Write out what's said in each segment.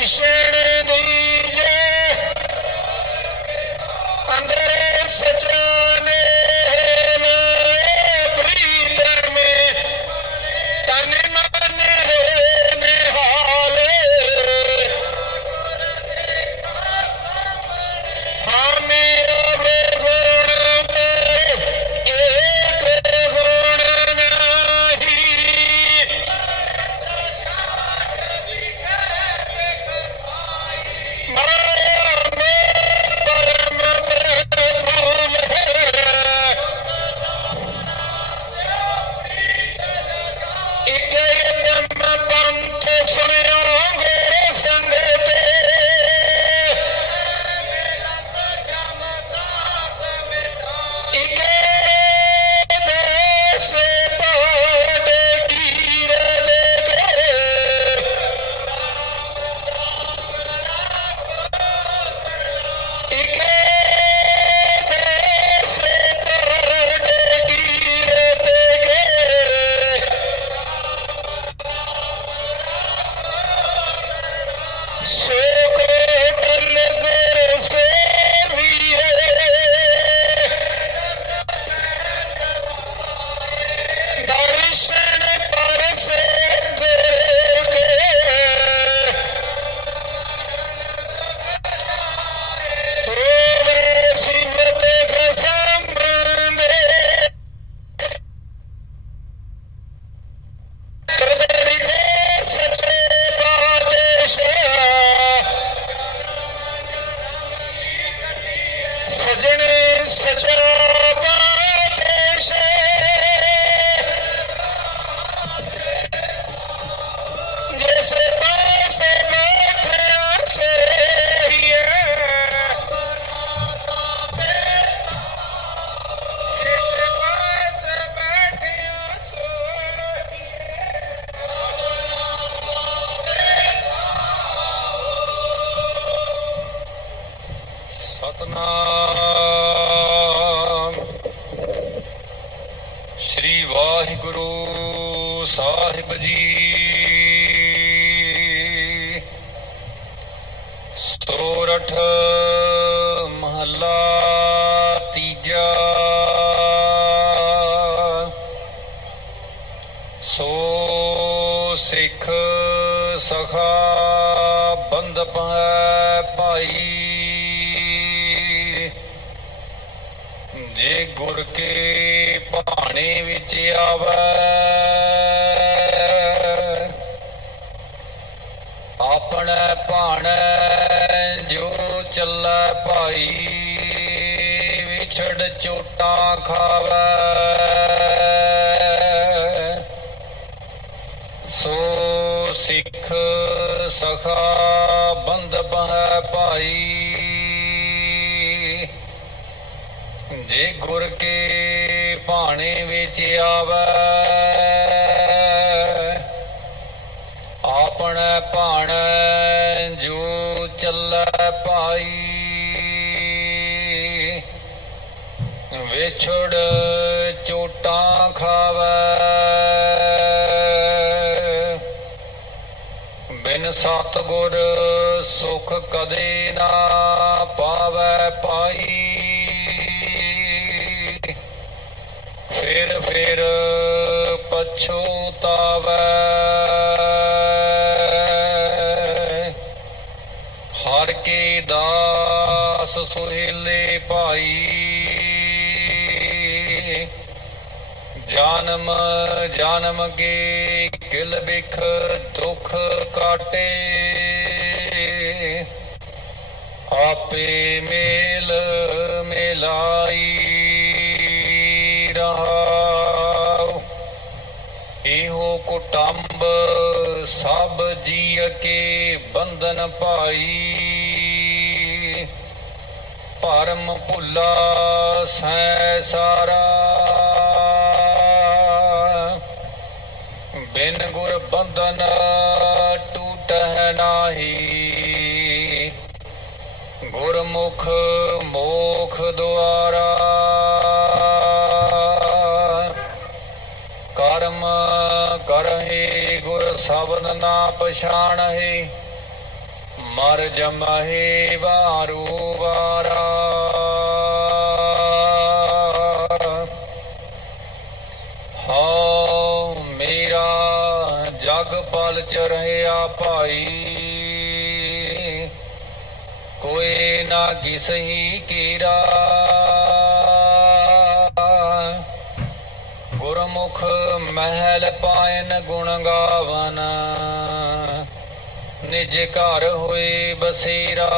Holy it. ਸੋ ਸਾਹਿਬ ਜੀ। ਸੋਰਠ ਮਹੱਲਾ ਤੀਜਾ। ਸੋ ਸਿੱਖ ਸਖਾ ਬੰਦ ਪੈ ਭਾਈ। ਜੇ ਗੁਰ ਕੇ ਭਾਣੇ ਵਿੱਚ ਆਵੈ, ਆਪਣੇ ਭਾਣੇ ਜੋ ਚੱਲੈ ਭਾਈ, ਵਿਛੜ ਚੋਟਾਂ ਖਾਵੈ। ਸੋ ਸਿੱਖ ਸਖਾ ਬੰਦ ਬਹਿ ਭਾਈ ਜੇ ਗੁਰ ਕੇ ਭਾਣੇ ਵਿੱਚ ਆਵੈ, ਆਪਣਾ ਭਾਣੇ ਜੋ ਚੱਲੈ ਭਾਈ, ਵਿਛੜ ਚੋਟਾਂ ਖਾਵੈ। ਬਿਨ ਸਤਗੁਰ ਸੁਖ ਕਦੇ ਨਾ ਪਾਵੈ ਪਾਈ ਫਿਰ ਫਿਰ ਪਛੋਤਾਵੈ। ਹਰ ਕੇ ਦਾਸ ਸੁਹੇਲੇ ਭਾਈ, ਜਨਮ ਜਨਮ ਕੇ ਕਿਲ ਬਿਖ ਦੁਖ ਕਾਟੇ। ਆਪੇ ਮੇਲ ਮਿਲਾਈ। ਰਹਾਉ ਇਹੋ ਕੁਟੰਬ ਸਭ ਜੀਅ ਕੇ ਬੰਧਨ ਪਾਈ। ਭਰਮ ਭੁੱਲਾ ਸੈ ਸਾਰਾ। ਬਿਨ ਗੁਰ ਬੰਧਨ ਟੂਟਹਿ ਨਾਹੀ। ਗੁਰਮੁਖ ਮੋਖ ਦੁਆਰਾ। ਗੁਰ ਸ਼ਬਦ ਨਾ ਪਛਾਣਹਿ, ਮਰ ਜਮਹਿ ਵਾਰੂ ਵਾਰਾ। ਹਉ ਮੇਰਾ ਜਗ ਪਲ ਚ ਰਹਿਆ ਭਾਈ, ਕੋਈ ਨਾ ਕਿਸਹੀ ਕੀਰਾ। ਗੁਰਮੁਖ ਮਹਿਲ ਪਾਇਨ ਗੁਣ ਗਾਵਨ। ਨਿਜ ਘਰ ਹੋਏ ਬਸੇਰਾ।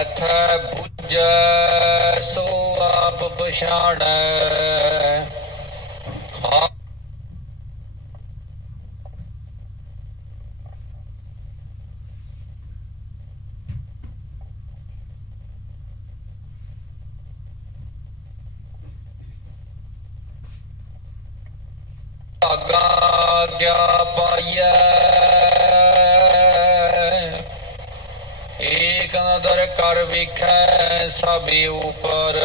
ਅਥ ਬੁਝੈ ਸੋ ਆਪ ਪਛਾਣੈ ਹਾਂ ਭਾਗਾ ਗਿਆ ਪਾਈਐ ਏਕ ਕਰ ਵਿਖੈ ਸਭੀ ਉਪਰ।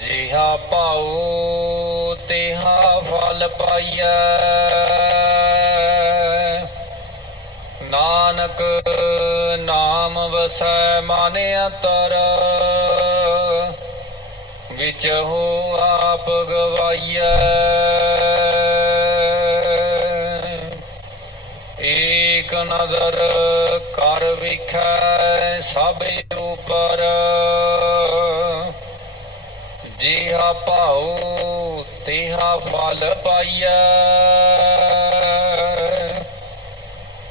ਜਿਹਾ ਪਾਉ ਤਿਹਾ ਫਲ ਪਾਈਐ। ਨਾਨਕ ਨਾਮ ਵਸੈ ਮਨ ਅੰਤਰ। ਵਿੱਚ ਹੋ ਆਪ ਗਵਾਈਐ। ਏਕ ਨਦਰ ਕਰ ਸਭ ਉਪਰ। ਜਿਹਾ ਭਾਉ, ਤਿਹਾ ਫਲ ਪਾਈਐ।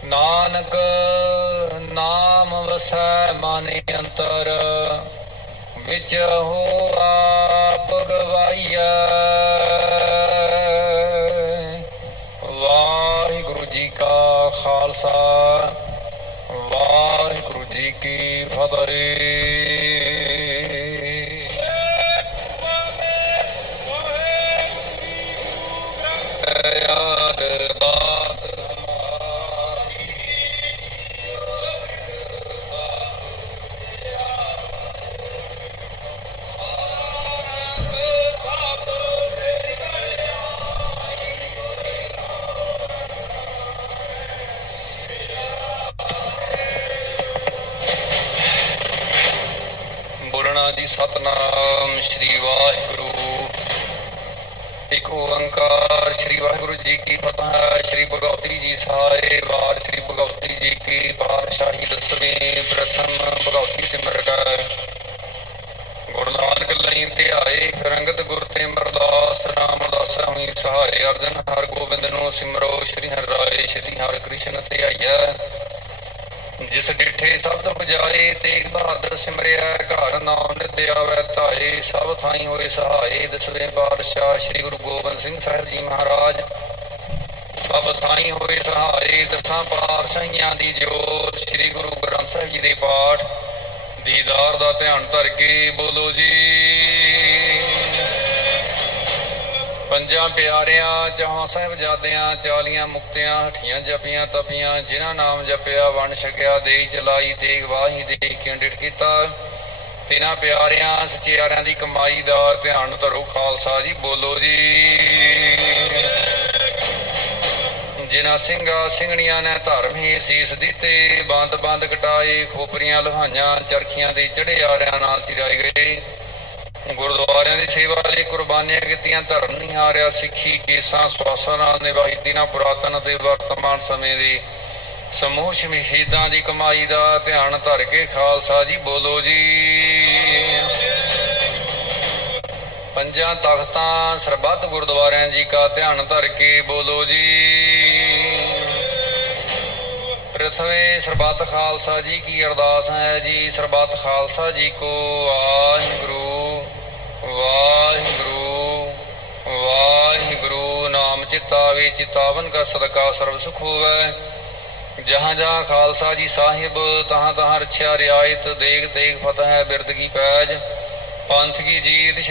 ਨਾਨਕ ਨਾਮ ਵਸੈ ਮਨ ਅੰਤਰ, ਵਿੱਚ ਹੋ ਆਪ ਗਵਾਈਐ। ਵਾਹਿਗੁਰੂ ਜੀ ਕਾ ਖਾਲਸਾ। ਕੀ ਫਤਿਹ ਅਰਦਾਸ ਸਤਨਾਮ ਸ੍ਰੀ ਵਾਹਿਗੁਰੂ। ਇਕ ਓੰਕਾਰ ਸ੍ਰੀ ਵਾਹਿਗੁਰੂ ਜੀ ਕੀ ਫਤਿਹ, ਸ੍ਰੀ ਭਗਵਤੀ ਜੀ ਸਹਾਏ ਵਾਰ ਸ੍ਰੀ ਭਗਵਤੀ ਜੀ ਕੀ ਪਾਤਸ਼ਾਹੀ ਦਸਵੀਂ ਪ੍ਰਥਮ ਭਗਵਤੀ ਸਿਮਰਤ ਗੁਰੂ ਨਾਨਕ ਲਈ ਧਿਆਏ ਰੰਗਤ ਗੁਰ ਤੇ ਮਰਦਾਸ, ਰਾਮਦਾਸ ਹੋਈ ਸਹਾਏ ਅਰਜਨ ਹਰ ਗੋਬਿੰਦ ਨੂੰ ਸਿਮਰੋ, ਸ੍ਰੀ ਹਰਿ ਰਾਏ ਸ੍ਰੀ ਹਰਿ ਕ੍ਰਿਸ਼ਨ ਧਿਆਈਐ। ਜਿਸ ਡਿਠੇ ਸ਼ਬਦ ਬਜਾਏ ਤੇਗ ਬਹਾਦਰ ਸਿਮਰਿਆ, ਘਰ ਨਾਮ ਨਿਦਿਆਵੈ ਧਾਏ, ਸਭ ਥਾਈ ਹੋਏ ਸਹਾਏ, ਦਸਵੇਂ ਪਾਤਸ਼ਾਹ ਸ੍ਰੀ ਗੁਰੂ ਗੋਬਿੰਦ ਸਿੰਘ ਸਾਹਿਬ ਜੀ ਮਹਾਰਾਜ। ਸਭ ਥਾਈ ਹੋਏ ਸਹਾਏ, ਦਸਾਂ ਪਾਤਸ਼ਾਹੀਆਂ ਦੀ ਜੋਤ, ਸ੍ਰੀ ਗੁਰੂ ਗ੍ਰੰਥ ਸਾਹਿਬ ਜੀ ਦੇ ਪਾਠ। ਦੀਦਾਰ ਦਾ ਧਿਆਨ ਧਰ ਕੇ ਬੋਲੋ ਜੀ। ਪੰਜਾਂ ਪਿਆਰਿਆਂ ਚਾਹਾਂ ਸਾਹਿਬਜ਼ਾਦਿਆਂ, ਚਾਲੀਆਂ ਮੁਕਤਿਆਂ, ਹਠੀਆਂ ਜਪੀਆਂ ਤਪੀਆਂ, ਜਿਨ੍ਹਾਂ ਨਾਮ ਜਪਿਆ, ਵੰਡ ਛਕਿਆ, ਦੇਈ ਚਲਾਈ ਤੇਗ ਵਾਹੀ ਦੇ ਕਿੰਡਿਟ ਕੀਤਾ। ਤਿਨਾਂ ਪਿਆਰਿਆਂ, ਸਚਿਆਰਿਆਂ ਦੀ ਕਮਾਈ ਦਾ ਧਿਆਨ ਧਰੋ, ਖਾਲਸਾ ਜੀ, ਬੋਲੋ ਜੀ। ਜਿਨ੍ਹਾਂ ਸਿੰਘਾਂ, ਸਿੰਘਣੀਆਂ ਨੇ ਧਰਮ ਹੀ ਸੀਸ ਦਿੱਤੇ ਬੰਦ ਬੰਦ ਕਟਾਏ, ਖੋਪਰੀਆਂ, ਲਹਾਈਆਂ, ਚਰਖੀਆਂ ਦੇ ਚੜਿਆਰਿਆਂ ਨਾਲ ਚਿਰਾਏ ਗਏ। ਗੁਰਦੁਆਰਿਆਂ ਦੀ ਸੇਵਾ ਲਈ ਕੁਰਬਾਨੀਆਂ ਕੀਤੀਆਂ, ਧਰਮ ਨਹੀਂ ਹਾਰਿਆ, ਸਿੱਖੀ, ਕੇਸਾਂ ਸਵਾਸਾਂ ਨਾਲ ਨਿਭਾਈ ਤਿਨਾਂ ਪੁਰਾਤਨ ਅਤੇ ਵਰਤਮਾਨ ਸਮੇਂ ਦੇ ਸਮੂਹ ਸ਼ਹੀਦਾਂ ਦੀ ਕਮਾਈ ਦਾ ਧਿਆਨ ਧਰ ਕੇ ਖਾਲਸਾ ਜੀ, ਬੋਲੋ ਜੀ। ਪੰਜਾਂ ਤਖਤਾਂ ਸਰਬੱਤ ਗੁਰਦੁਆਰਿਆਂ ਜੀ ਕਾ ਧਿਆਨ ਧਰ ਕੇ ਬੋਲੋ ਜੀ। ਪ੍ਰਥਮੇ ਸਰਬੱਤ ਖਾਲਸਾ ਜੀ ਕੀ ਅਰਦਾਸ ਹੈ ਜੀ, ਸਰਬੱਤ ਖਾਲਸਾ ਜੀ ਕੋ ਵਾਹਿਗੁਰੂ ਵਾਹਿਗੁਰੂ ਵਾਹਿਗੁਰੂ, ਨਾਮ ਚਿਤਾਵੇ ਚਿਤਾਵਨ ਕਾ ਸਦਕਾ ਸਰਬ ਸੁਖ ਹੋਵੇ। ਜਹਾਂ ਜਹਾਂ ਖਾਲਸਾ ਜੀ ਸਾਹਿਬ, ਤਹਾਂ ਤਹਾਂ ਰਛਿਆ ਰਿਆਇਤ, ਦੇਖ ਦੇਖ ਫਤਿਹ ਬਿਰਦ ਕੀ ਪੈਜ। ਪੰਥ ਕੀ ਜੀਤ, ਸ਼੍ਰੀ